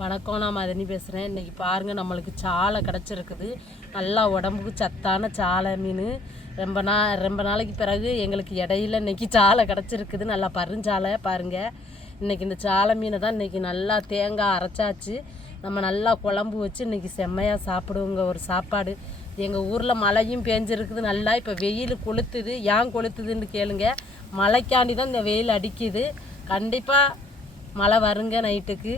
வணக்கம், நான் மதனி பேசுகிறேன். இன்றைக்கி பாருங்கள், நம்மளுக்கு சாலை கிடச்சிருக்குது. நல்லா உடம்புக்கு சத்தான சாலை மீன். ரொம்ப நாளைக்கு பிறகு எங்களுக்கு இடையில இன்றைக்கி சாலை கிடச்சிருக்குது. நல்லா பருஞ்சாலை பாருங்கள். இன்றைக்கி இந்த சாலை மீனை தான் இன்றைக்கி நல்லா தேங்காய் அரைச்சாச்சு. நம்ம நல்லா குழம்பு வச்சு இன்றைக்கி செம்மையாக சாப்பிடுவோங்க. ஒரு சாப்பாடு. எங்கள் ஊரில் மழையும் பேஞ்சிருக்குது நல்லா. இப்போ வெயில் கொளுத்துது. ஏன் கொளுத்துதுன்னு கேளுங்க. மழைக்காண்டி தான் இந்த வெயில் அடிக்குது. கண்டிப்பாக மழை வருங்க நைட்டுக்கு.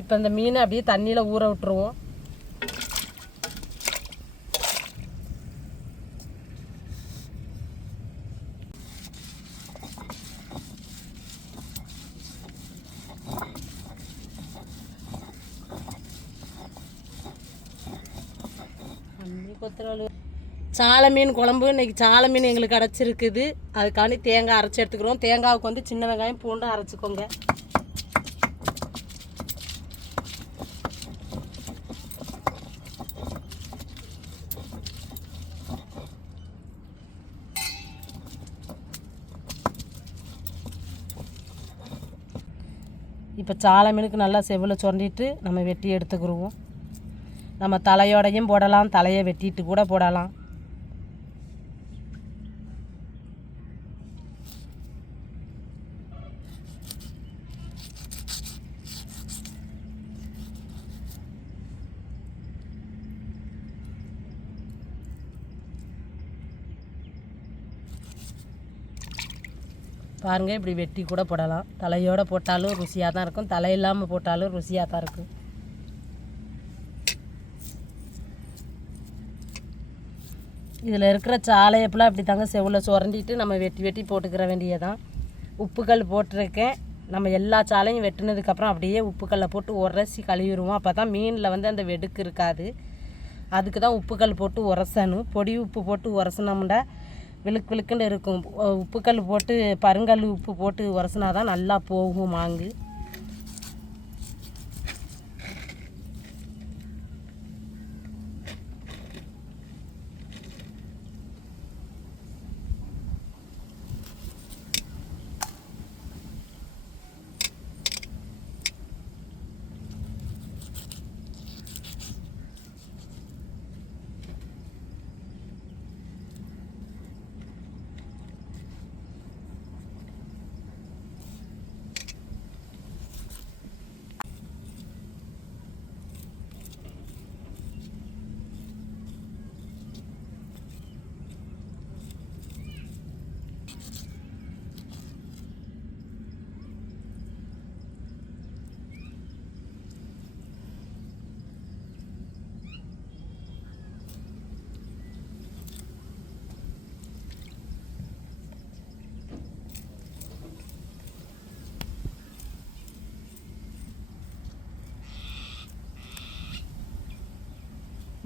இப்போ இந்த மீனை அப்படியே தண்ணியில் ஊற விட்டுருவோம். சாலை மீன் குழம்பு. இன்றைக்கி சாலை மீன் எங்களுக்கு கிடச்சிருக்குது. அதுக்காண்டி தேங்காய் அரைச்சி எடுத்துக்கிறோம். தேங்காவுக்கு வந்து சின்ன வெங்காயம் பூண்டு அரைச்சிக்கோங்க. இப்போ சாலை மீனுக்கு நல்லா செவ்வில் சுரண்டிட்டு நம்ம வெட்டி எடுத்துக்கிடுவோம். நம்ம தலையோடையும் போடலாம், தலையை வெட்டிட்டு கூட போடலாம். பாருங்கள், இப்படி வெட்டி கூட போடலாம். தலையோடு போட்டாலும் ருசியாக தான் இருக்கும், தலை இல்லாமல் போட்டாலும் ருசியாக தான் இருக்கும். இதில் இருக்கிற சாலையப்பெல்லாம் இப்படி தாங்க செவ்வில் சுரண்டிட்டு நம்ம வெட்டி வெட்டி போட்டுக்கிற வேண்டியதான். உப்புக்கல் போட்டிருக்கேன். நம்ம எல்லா சாலையும் வெட்டினதுக்கப்புறம் அப்படியே உப்புக்கல்லை போட்டு உரசி கழுவிடுவோம். அப்போ தான் மீனில் வந்து அந்த வெடுக்கு இருக்காது. அதுக்கு தான் உப்புக்கல் போட்டு உரசணும். பொடி உப்பு போட்டு உரசனோம்னா விழுக்கு விழுக்குன்னு இருக்கும். உப்புக்கல் போட்டு பருங்கல் உப்பு போட்டு உரசினா தான் நல்லா போகும் மாங்கு.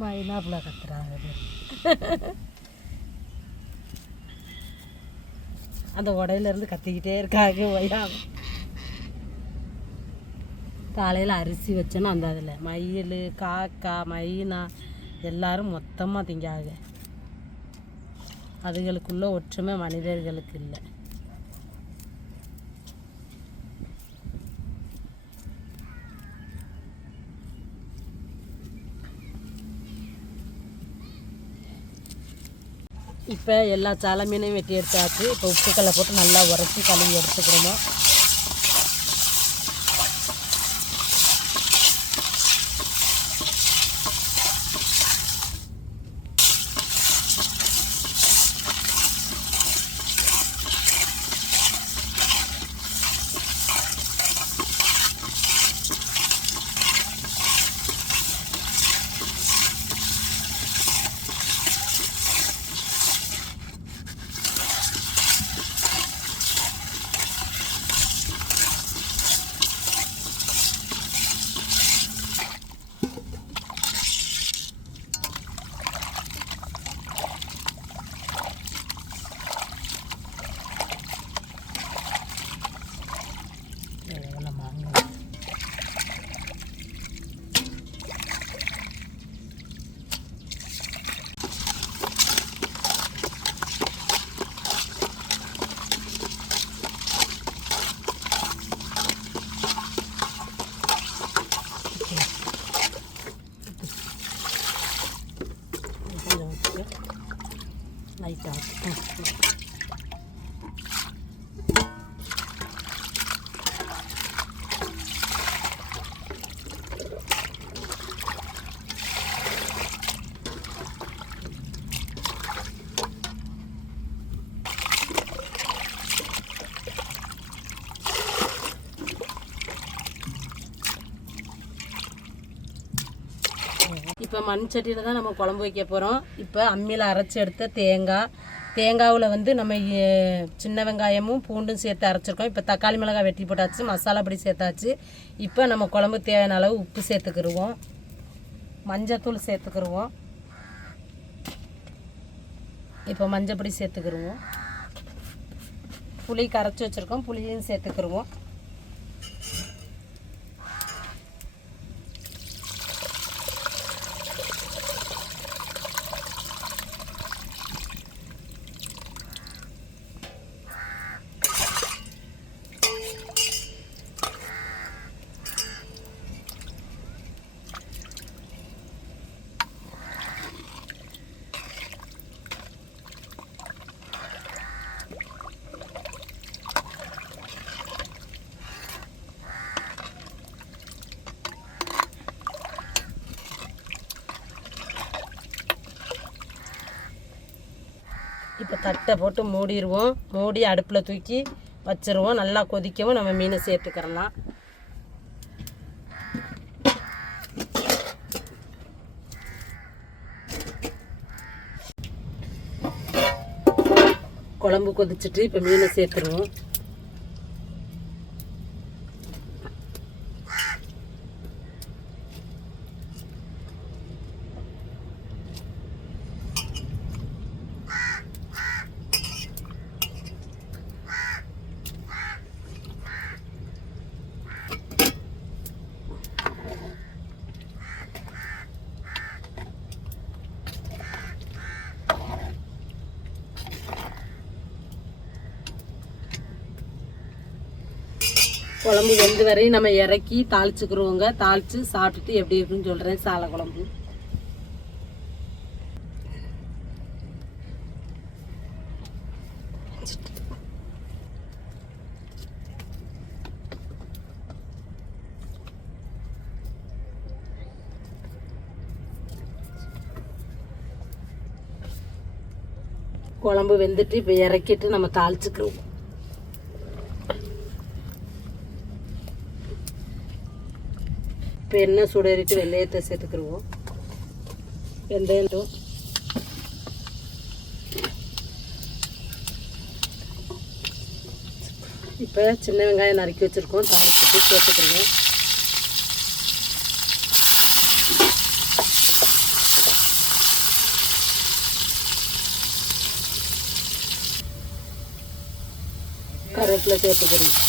மைனாப்புல கத்துறாங்க. அந்த உடையிலேருந்து கத்திக்கிட்டே இருக்காங்க. ஒய்யாம காலையில் அரிசி வச்சேன்னா அந்த அதில் மயில், காக்கா, மைனா எல்லோரும் மொத்தமாக திங்காங்க. அதுகளுக்குள்ள ஒற்றுமை மனிதர்களுக்கு இல்லை. இப்போ எல்லா சாலை மீனையும் வெட்டி எடுத்தாச்சு. இப்போ உப்புக்கல்லை போட்டு நல்லா உரைச்சி கழுவி எடுத்துக்கிறோமோ. லைட்டாக இப்போ மண் சட்டியில் தான் நம்ம குழம்பு வைக்க போகிறோம். இப்போ அம்மியில் அரைச்சி எடுத்த தேங்காவில் வந்து நம்ம சின்ன வெங்காயமும் பூண்டும் சேர்த்து அரைச்சிருக்கோம். இப்போ தக்காளி மிளகாய் வெட்டி போட்டாச்சு, மசாலா பொடி சேர்த்தாச்சு. இப்போ நம்ம குழம்பு தேவையான அளவு உப்பு சேர்த்துக்கிடுவோம், மஞ்சத்தூள் சேர்த்துக்கிடுவோம். இப்போ மஞ்சள் பொடி சேர்த்துக்கிடுவோம். புளி கரைச்சி வச்சுருக்கோம், புளியும் சேர்த்துக்கிடுவோம். இப்போ தட்டை போட்டு மூடிடுவோம். மூடி அடுப்பில் தூக்கி வச்சுருவோம். நல்லா கொதிக்கவும் நம்ம மீனை சேர்த்துக்கிறலாம். குழம்பு கொதிச்சுட்டு இப்போ மீனை சேர்த்துருவோம். குழம்பு வெந்து வரையும் நம்ம இறக்கி தாளிச்சுக்கிறோங்க. தாளித்து சாப்பிட்டுட்டு எப்படி இருக்குன்னு சொல்கிறேன். சாலை குழம்பு குழம்பு வெந்துட்டு இப்போ இறக்கிட்டு நம்ம தாளிச்சுக்கிறோம். இப்போ எண்ணெய் சுடறிட்டு வெள்ளையத்தை சேர்த்துக்கிடுவோம். வெந்தயம், இப்போ சின்ன வெங்காயம் நறுக்கி வச்சுருக்கோம், தாளிச்சுட்டு சேர்த்துக்கிடுவோம். கருவேப்பிலை சேர்த்துக்கிடுவோம்.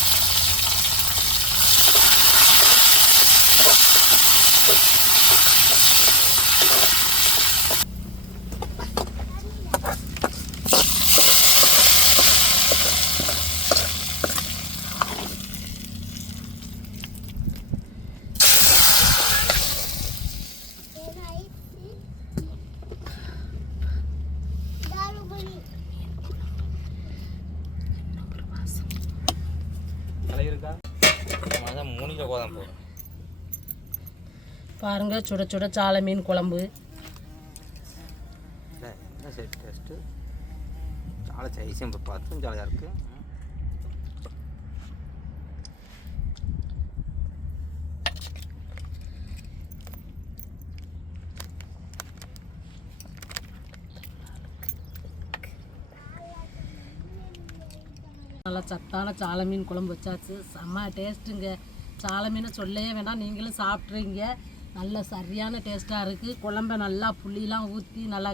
பாருங்க, சுட சுட சாலை மீன் குழம்பு. சாலை சைஸும் இப்போ பார்த்தும் ஜாலியாக இருக்குது. நல்லா சத்தான சாலை மீன் குழம்பு வச்சாச்சு. செம்ம டேஸ்ட்டுங்க. சாலை மீனை சொல்லவே வேண்டாம், நீங்களும் சாப்பிட்றீங்க. நல்ல சரியான டேஸ்ட்டாக இருக்குது. குழம்ப நல்லா புளியெலாம் ஊற்றி நல்லா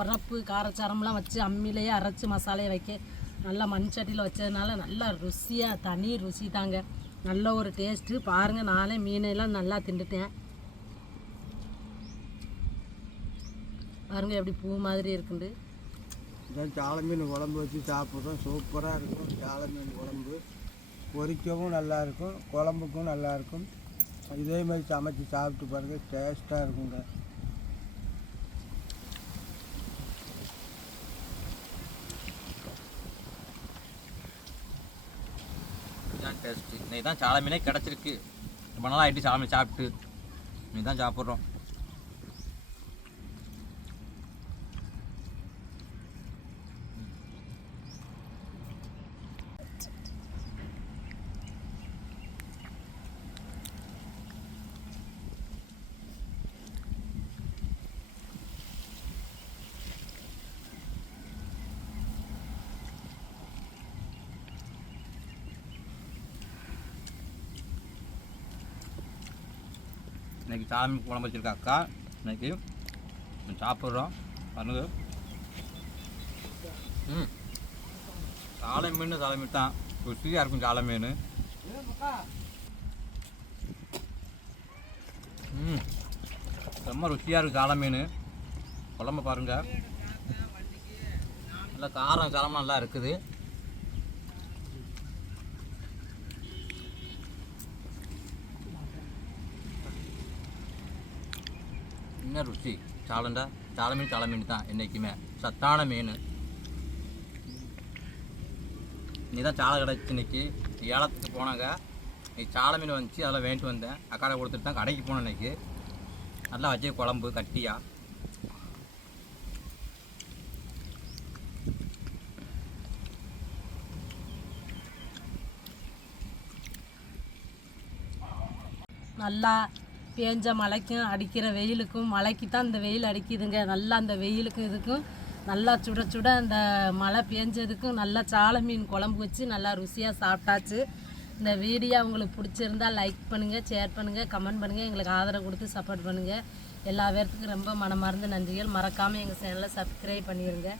உரப்பு காரச்சாரம்லாம் வச்சு அம்மிலேயே அரைச்சி மசாலையை வைக்க நல்லா மண் சட்டியில் வச்சதுனால நல்லா ருசியாக தனி ருசி தாங்க. நல்ல ஒரு டேஸ்ட்டு. பாருங்கள், நானே மீனையெல்லாம் நல்லா திண்டுட்டேன். பாருங்கள் எப்படி பூ மாதிரி இருக்குண்டு. சாலை மீன் குழம்பு வச்சு சாப்பிட்றோம். சூப்பராக இருக்கும். சாலை மீன் குழம்பு பொரிக்கவும் நல்லாயிருக்கும், குழம்புக்கும் நல்லாயிருக்கும். இதே மாதிரி சமைச்சி சாப்பிட்டு பாருங்கள், டேஸ்ட்டாக இருக்குங்க. இன்னைக்கு தான் சாலை மீனே கிடச்சிருக்கு. ரொம்ப நாள் ஆகிட்டு சாலை மீன் சாப்பிட்டு. இன்னைக்கு தான் சாப்பிட்றோம். இன்றைக்கி சாலை மீன் குழம்பு வச்சுருக்கா அக்கா. இன்றைக்கி சாப்பிட்றோம். பாருங்க. சாலை மீன் தான் ருசியாக இருக்கும். சாலை மீன் ரொம்ப ருசியாக இருக்குது. சாலை மீன் குழம்பு பாருங்கள். நல்லா காரம் சாலமாக நல்லா இருக்குது. என்ன ருசி சாலண்டா. சாலை மீன் தான் என்றைக்குமே சத்தான மீன். நீ தான் சாலை கிடச்சி. இன்னைக்கு ஏலத்துக்கு போனாங்க. இன்னைக்கு சாலை மீன் வந்துச்சு. அதெல்லாம் வேண்டிட்டு வந்தேன். அக்காடை கொடுத்துட்டு தான் கடைக்கு போனேன். இன்னைக்கு நல்லா வச்சு குழம்பு கட்டியா. நல்லா பேஞ்ச மழைக்கும் அடிக்கிற வெயிலுக்கும், மழைக்கு தான் இந்த வெயில் அடிக்குதுங்க. நல்லா அந்த வெயிலுக்கும் இதுக்கும் நல்லா சுட சுட அந்த மழை பேஞ்சதுக்கும் நல்லா சாலை மீன் குழம்பு வச்சு நல்லா ருசியாக சாப்பிட்டாச்சு. இந்த வீடியோ உங்களுக்கு பிடிச்சிருந்தா லைக் பண்ணுங்கள், ஷேர் பண்ணுங்கள், கமெண்ட் பண்ணுங்கள். எங்களுக்கு ஆதரவு கொடுத்து சப்போர்ட் பண்ணுங்கள். எல்லா பேர்த்துக்கும் ரொம்ப மனமார்ந்த நன்றிகள். மறக்காமல் எங்கள் சேனலை சப்ஸ்கிரைப் பண்ணிடுங்க.